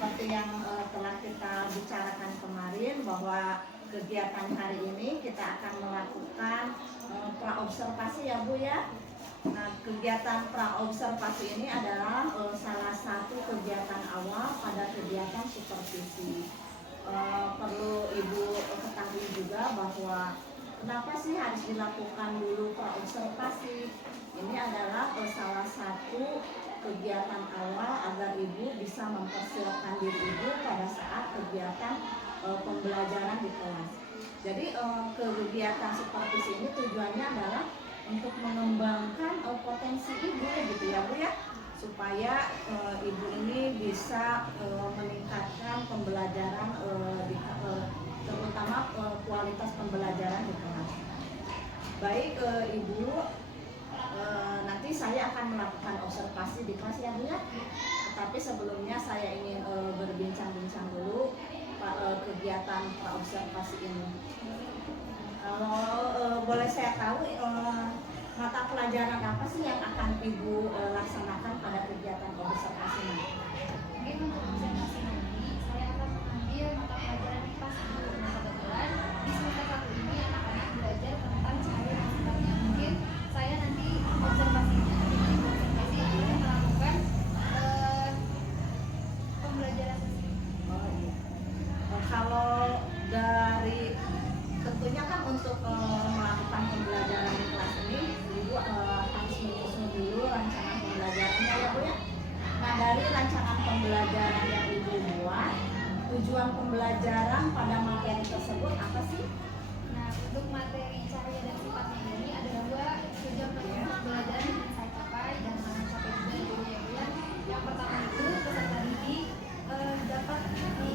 seperti yang telah kita bicarakan kemarin bahwa kegiatan hari ini kita akan melakukan praobservasi ya Bu ya. Nah, kegiatan praobservasi ini adalah salah satu kegiatan awal pada kegiatan supervisi. Perlu Ibu ketahui juga bahwa kenapa sih harus dilakukan dulu praobservasi. Ini adalah salah satu kegiatan awal agar Ibu bisa mempersiapkan diri Ibu pada saat kegiatan pembelajaran di kelas. Jadi kegiatan supervisi ini tujuannya adalah untuk mengembangkan potensi Ibu gitu ya Bu ya, supaya Ibu ini bisa meningkatkan pembelajaran terutama kualitas pembelajaran di kelas. Baik Ibu, nanti saya akan melakukan observasi di kelas ya Bu ya. Tapi sebelumnya saya ingin berbincang-bincang dulu kegiatan praobservasi ini. Kalau boleh saya tahu mata pelajaran apa sih yang akan Ibu laksanakan pada kegiatan observasi ini? Mungkin untuk observasi nanti saya akan mengambil mata pelajaran IPA 1. Nah, kebetulan di semester 1 ini anak-anak belajar tentang cahaya dan sifatnya. Mungkin saya nanti observasinya melakukan pembelajaran sosial. Oh iya. Kalau dari tentunya kan untuk melakukan pembelajaran di kelas ini Ibu harus menyusun dulu rancangan pembelajarannya ya Bu ya. Nah, dari rancangan pembelajaran yang Ibu buat, tujuan pembelajaran pada materi tersebut apa sih? Nah, untuk materi cahaya dan sifatnya ini ada dua tujuan pembelajaran yang ingin saya capai dan akan capai juga ya Bu ya. Yang pertama itu peserta didik dapat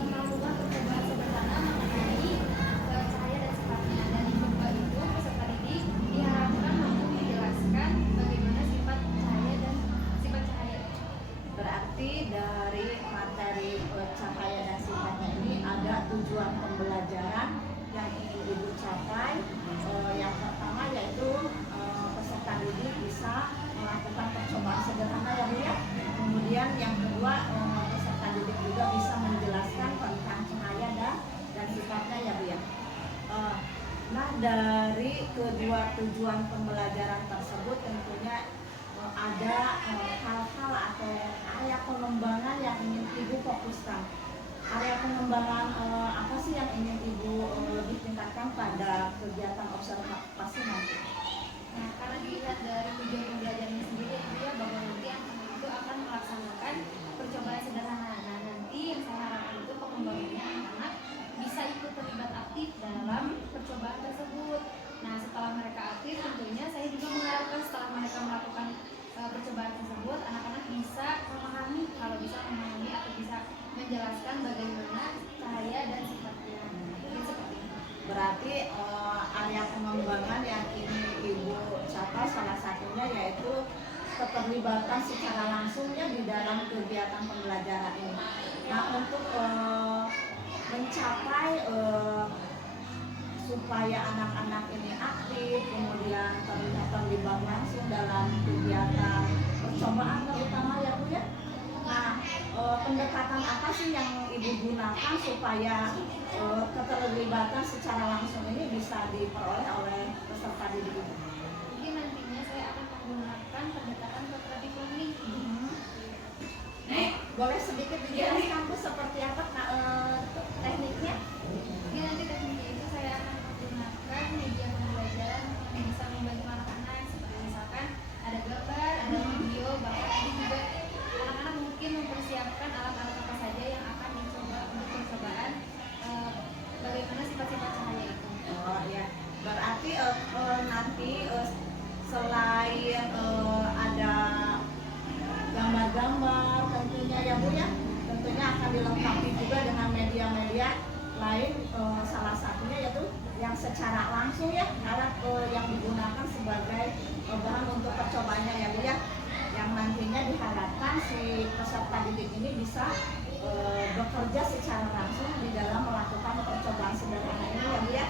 melakukan percobaan sederhana mengenai cahaya dan sifatnya, dan yang kedua itu peserta didik diharapkan mampu menjelaskan bagaimana sifat cahaya dan sifat cahaya. Berarti dari materi cahaya dan sifatnya ini ada tujuan pembelajaran yang ingin Ibu capai. Yang pertama yaitu peserta didik bisa melakukan percobaan sederhana ya Bu ya. Kemudian yang kedua peserta didik juga bisa menjelaskan tentang cahaya dan sifatnya ya Bu ya. Nah, dari kedua tujuan pembelajaran tersebut tentunya ada hal-hal atau area pengembangan yang ingin Ibu fokuskan. Area pengembangan apa sih yang ingin Ibu lebih tingkatkan pada kegiatan observasi nanti? Nah, karena dilihat dari tujuan pembelajarannya sendiri ya bahwa nanti anak-anak itu akan melaksanakan percobaan sederhana. Nah, nanti yang saya harapkan itu pengembangannya anak-anak bisa ikut terlibat aktif dalam percobaan tersebut. Nah, setelah mereka aktif tentunya saya juga mengharapkan setelah mereka melakukan percobaan tersebut anak-anak bisa memahami, kalau bisa memahami atau bisa menjelaskan bagaimana cahaya dan sifatnya. Mungkin seperti itu. Berarti area pengembangan yang ingin Ibu capai salah satunya yaitu keterlibatan secara langsungnya di dalam kegiatan pembelajaran ini. Nah, untuk mencapai supaya anak-anak ini aktif, kemudian terlibat langsung dalam kegiatan percobaan terutama ya Bu ya. Nah, pendekatan apa sih yang Ibu gunakan supaya keterlibatan secara langsung ini bisa diperoleh oleh peserta didik Ibu? Mungkin nantinya saya akan menggunakan pendekatan cooperative learning. Boleh sedikit dijelaskan Bu seperti apa tekniknya? Mungkin nanti tekniknya itu saya akan menggunakan media pembelajaran yang bisa membantu anak-anak, seperti misalkan ada gambar, ada video, bahkan nanti juga anak-anak mungkin mempersiapkan alat-alat apa saja yang akan dicoba untuk percobaan bagaimana sifat-sifat cahaya itu. Oh ya, berarti nanti selain ada gambar-gambar tentunya ya Bu ya, tentunya akan dilengkapi juga dengan media-media lain, salah satunya yaitu yang secara langsung ya, alat yang digunakan sebagai bahan untuk percobaannya ya Bu ya, yang nantinya diharapkan si peserta didik ini bisa bekerja secara langsung di dalam melakukan percobaan sederhana ini ya Bu ya.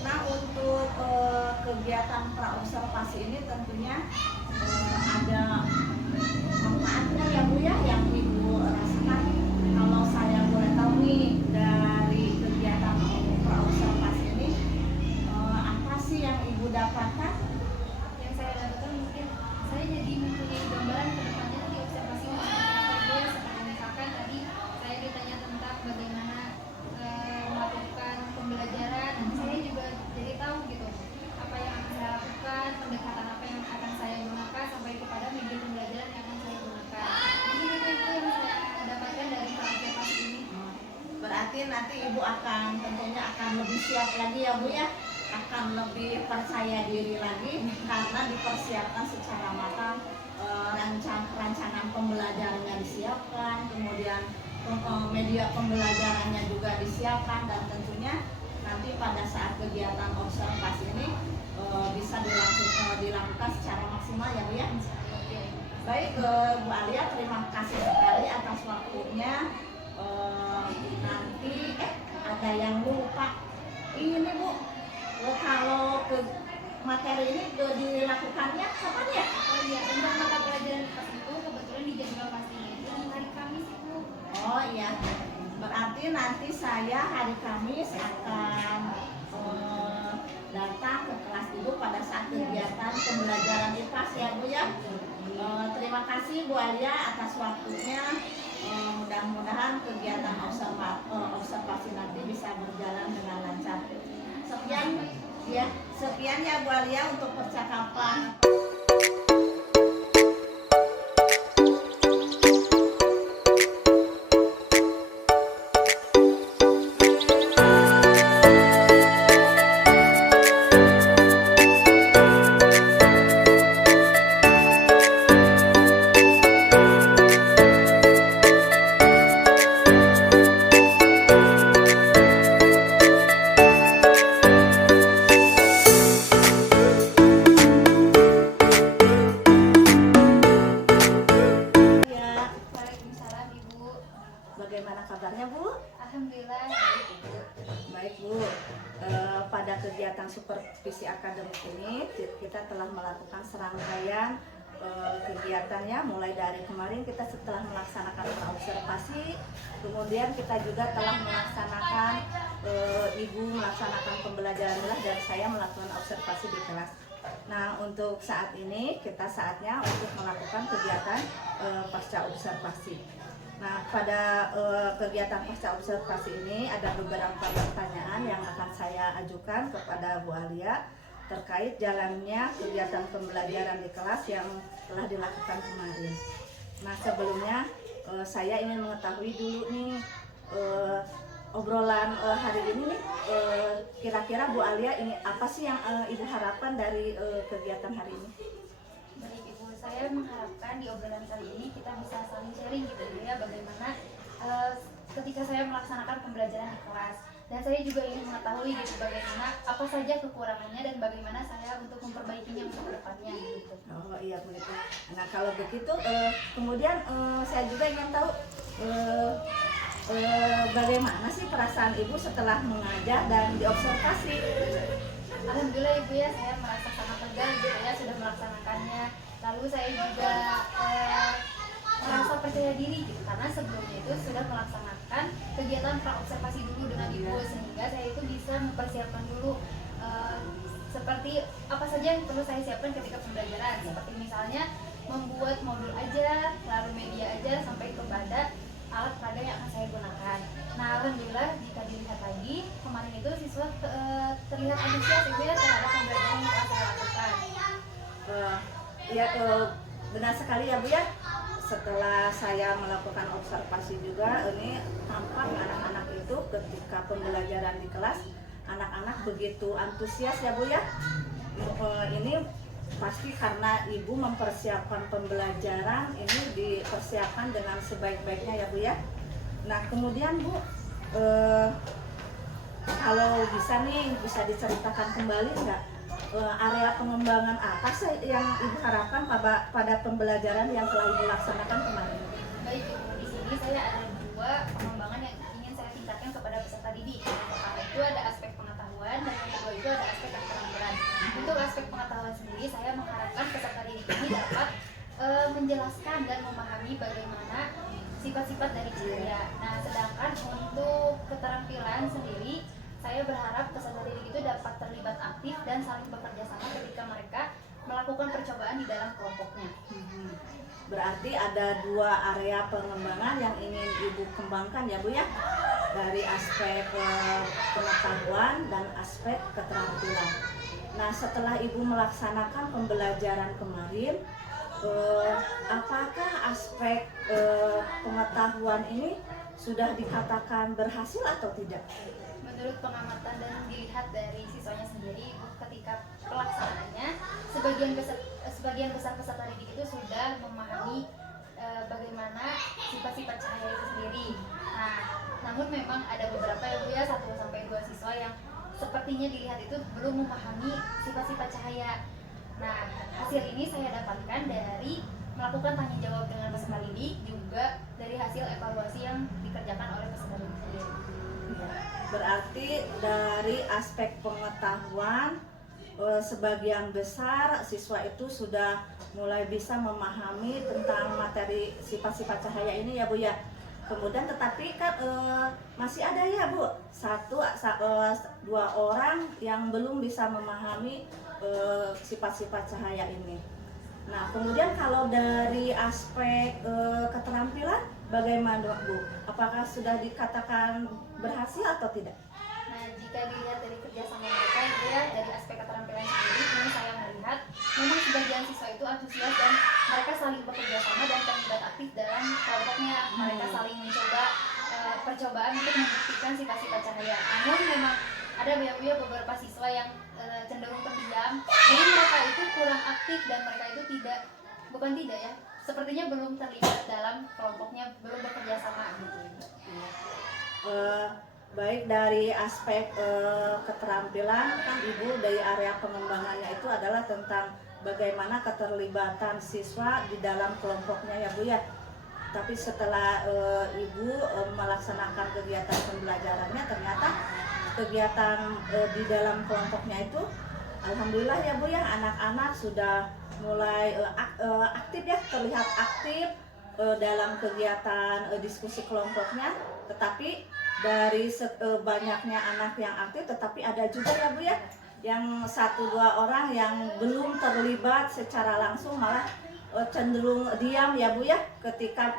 Nah, untuk kegiatan praobservasi ini tentunya ada manfaatnya ya Bu ya yang Ibu rasakan. Kalau nanti ibu akan tentunya akan lebih siap lagi ya Bu ya, akan lebih percaya diri lagi karena dipersiapkan secara matang. Rancangan pembelajarannya disiapkan, kemudian media pembelajarannya juga disiapkan, dan tentunya nanti pada saat kegiatan observasi ini bisa dilakukan secara maksimal ya Bu ya. Baik Bu Alia, terima kasih sekali atas waktunya. Nanti ada yang lupa ini Bu, kalau ke materi ini dilakukannya kapan ya? Oh iya, untuk mata pelajaran IPA itu kebetulan di jadwal pastinya itu di hari Kamis itu. Oh iya, berarti nanti saya hari Kamis akan datang ke kelas ibu pada saat kegiatan pembelajaran IPA ya Bu ya. Terima kasih Bu Alia atas waktunya. Mudah-mudahan kegiatan observasi nanti bisa berjalan dengan lancar. Sekian ya Bu Alia untuk percakapan. Bagaimana kabarnya Bu? Alhamdulillah baik Ibu. Baik Bu, pada kegiatan supervisi akademik ini kita telah melakukan serangkaian kegiatannya. Mulai dari kemarin kita setelah melaksanakan observasi, kemudian kita juga telah melaksanakan Ibu melaksanakan pembelajaran kelas dan saya melakukan observasi di kelas. Nah, untuk saat ini kita saatnya untuk melakukan kegiatan pasca observasi. Nah, pada kegiatan pasca observasi ini ada beberapa pertanyaan yang akan saya ajukan kepada Bu Alia terkait jalannya kegiatan pembelajaran di kelas yang telah dilakukan kemarin. Nah, sebelumnya saya ingin mengetahui dulu nih obrolan hari ini nih, kira-kira Bu Alia ini apa sih yang Ibu harapkan dari kegiatan hari ini? Baik Ibu, saya mengharapkan di obrolan kali ini kita bisa saling sharing gitu ya, bagaimana ketika saya melaksanakan pembelajaran di kelas, dan saya juga ingin mengetahui gitu bagaimana apa saja kekurangannya dan bagaimana saya untuk memperbaikinya untuk kedepannya gitu. Oh iya begitu. Nah kalau begitu kemudian saya juga ingin tahu bagaimana sih perasaan Ibu setelah mengajar dan diobservasi? Alhamdulillah Ibu ya, saya merasa sangat lega gitu ya sudah melaksanakannya. Lalu saya juga merasa percaya diri gitu karena sebelumnya itu sudah melaksanakan kegiatan praobservasi dulu dengan Ibu, sehingga saya itu bisa mempersiapkan dulu seperti apa saja yang perlu saya siapkan ketika pembelajaran, seperti misalnya membuat modul ajar, lalu media ajar sampai kepada alat peraga yang akan saya gunakan. Nah, alhamdulillah jika dilihat lagi kemarin itu siswa terlihat antusias ya terhadap pembelajaran yang telah saya lakukan. Benar sekali ya Bu ya. Setelah saya melakukan observasi juga, ini tampak anak-anak itu ketika pembelajaran di kelas, anak-anak begitu antusias ya Bu ya. Ini pasti karena Ibu mempersiapkan pembelajaran ini dipersiapkan dengan sebaik-baiknya ya Bu ya. Nah kemudian Bu, kalau bisa nih bisa diceritakan kembali nggak area pengembangan apa sih yang Ibu harapkan pada pembelajaran yang telah Ibu laksanakan kemarin? Baik Ibu, di sini saya ada dua pengembangan yang ingin saya tingkatkan kepada peserta didik. Yang pertama itu ada aspek pengetahuan dan yang kedua itu ada aspek keterampilan. Untuk aspek pengetahuan sendiri, saya mengharapkan peserta didik ini dapat menjelaskan dan memahami bagaimana sifat-sifat dari cahaya. Nah, sedangkan untuk keterampilan sendiri, saya berharap peserta didik itu dapat terlibat aktif dan saling bekerja sama ketika mereka melakukan percobaan di dalam kelompoknya. Berarti ada dua area pengembangan yang ingin Ibu kembangkan ya Bu ya, dari aspek pengetahuan dan aspek keterampilan. Nah setelah Ibu melaksanakan pembelajaran kemarin, apakah aspek pengetahuan ini sudah dikatakan berhasil atau tidak? Menurut pengamatan dan dilihat dari siswanya sendiri, Ibu, ketika pelaksanaannya sebagian besar peserta didik itu sudah memahami bagaimana sifat-sifat cahaya itu sendiri. Nah, namun memang ada beberapa ya Bu ya, 1 sampai 2 siswa yang sepertinya dilihat itu belum memahami sifat-sifat cahaya. Nah, hasil ini saya dapatkan dari melakukan tanya jawab dengan peserta didik, juga dari hasil evaluasi yang dikerjakan oleh peserta didik sendiri. Berarti dari aspek pengetahuan sebagian besar siswa itu sudah mulai bisa memahami tentang materi sifat-sifat cahaya ini ya Bu ya. Kemudian tetapi kan masih ada ya Bu, 2 orang yang belum bisa memahami sifat-sifat cahaya ini. Nah, kemudian kalau dari aspek keterampilan bagaimana Bu? Apakah sudah dikatakan berhasil atau tidak? Nah, jika dilihat dari kerjasama mereka itu ya, dari aspek keterampilan sendiri, ini saya melihat memang sebagian siswa itu antusias dan mereka saling bekerja sama dan terlibat aktif dalam kelompoknya. Mereka saling mencoba percobaan untuk membuktikan sifat-sifat cahaya. Namun memang ada beberapa siswa yang cenderung terdiam, jadi mereka itu kurang aktif dan mereka itu sepertinya belum terlibat dalam kelompoknya, belum bekerja sama gitu. Baik dari aspek keterampilan kan Ibu dari area pengembangannya itu adalah tentang bagaimana keterlibatan siswa di dalam kelompoknya ya Bu ya. Tapi setelah Ibu melaksanakan kegiatan pembelajarannya, ternyata kegiatan di dalam kelompoknya itu alhamdulillah ya Bu ya, anak-anak sudah mulai aktif ya, terlihat aktif dalam kegiatan diskusi kelompoknya. Tetapi dari banyaknya anak yang aktif, tetapi ada juga ya Bu ya yang 1-2 orang yang belum terlibat secara langsung, malah cenderung diam ya Bu ya ketika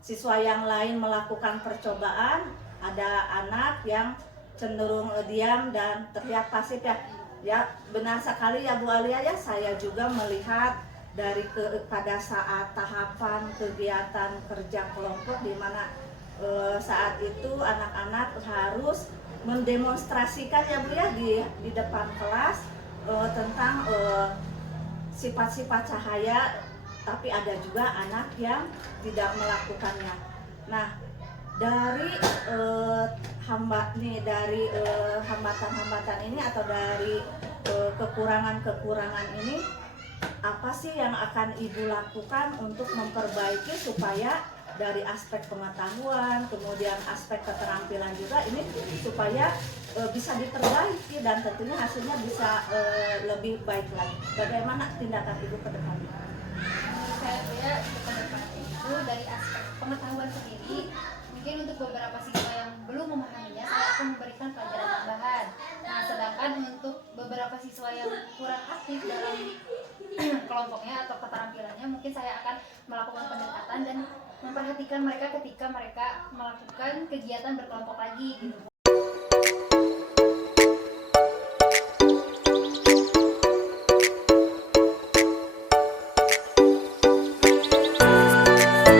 siswa yang lain melakukan percobaan. Ada anak yang cenderung diam dan terlihat pasif ya. Ya benar sekali ya Bu Alia ya, saya juga melihat dari pada saat tahapan kegiatan kerja kelompok di mana saat itu anak-anak harus mendemonstrasikan ya Bu ya di depan kelas tentang sifat-sifat cahaya, tapi ada juga anak yang tidak melakukannya. Nah, dari hambatan-hambatan ini atau dari kekurangan-kekurangan ini, apa sih yang akan Ibu lakukan untuk memperbaiki supaya dari aspek pengetahuan, kemudian aspek keterampilan juga ini supaya bisa diperbaiki dan tentunya hasilnya bisa lebih baik lagi. Bagaimana tindakan Ibu ke depannya? Saya lihat ke depan itu dari aspek pengetahuan sendiri, mungkin untuk beberapa siswa yang belum memahaminya saya akan memberikan pelajaran tambahan. Nah, sedangkan untuk beberapa siswa yang kurang aktif dalam kelompoknya atau keterampilannya, mungkin saya akan melakukan pendekatan dan memperhatikan mereka ketika mereka melakukan kegiatan berkelompok lagi gitu.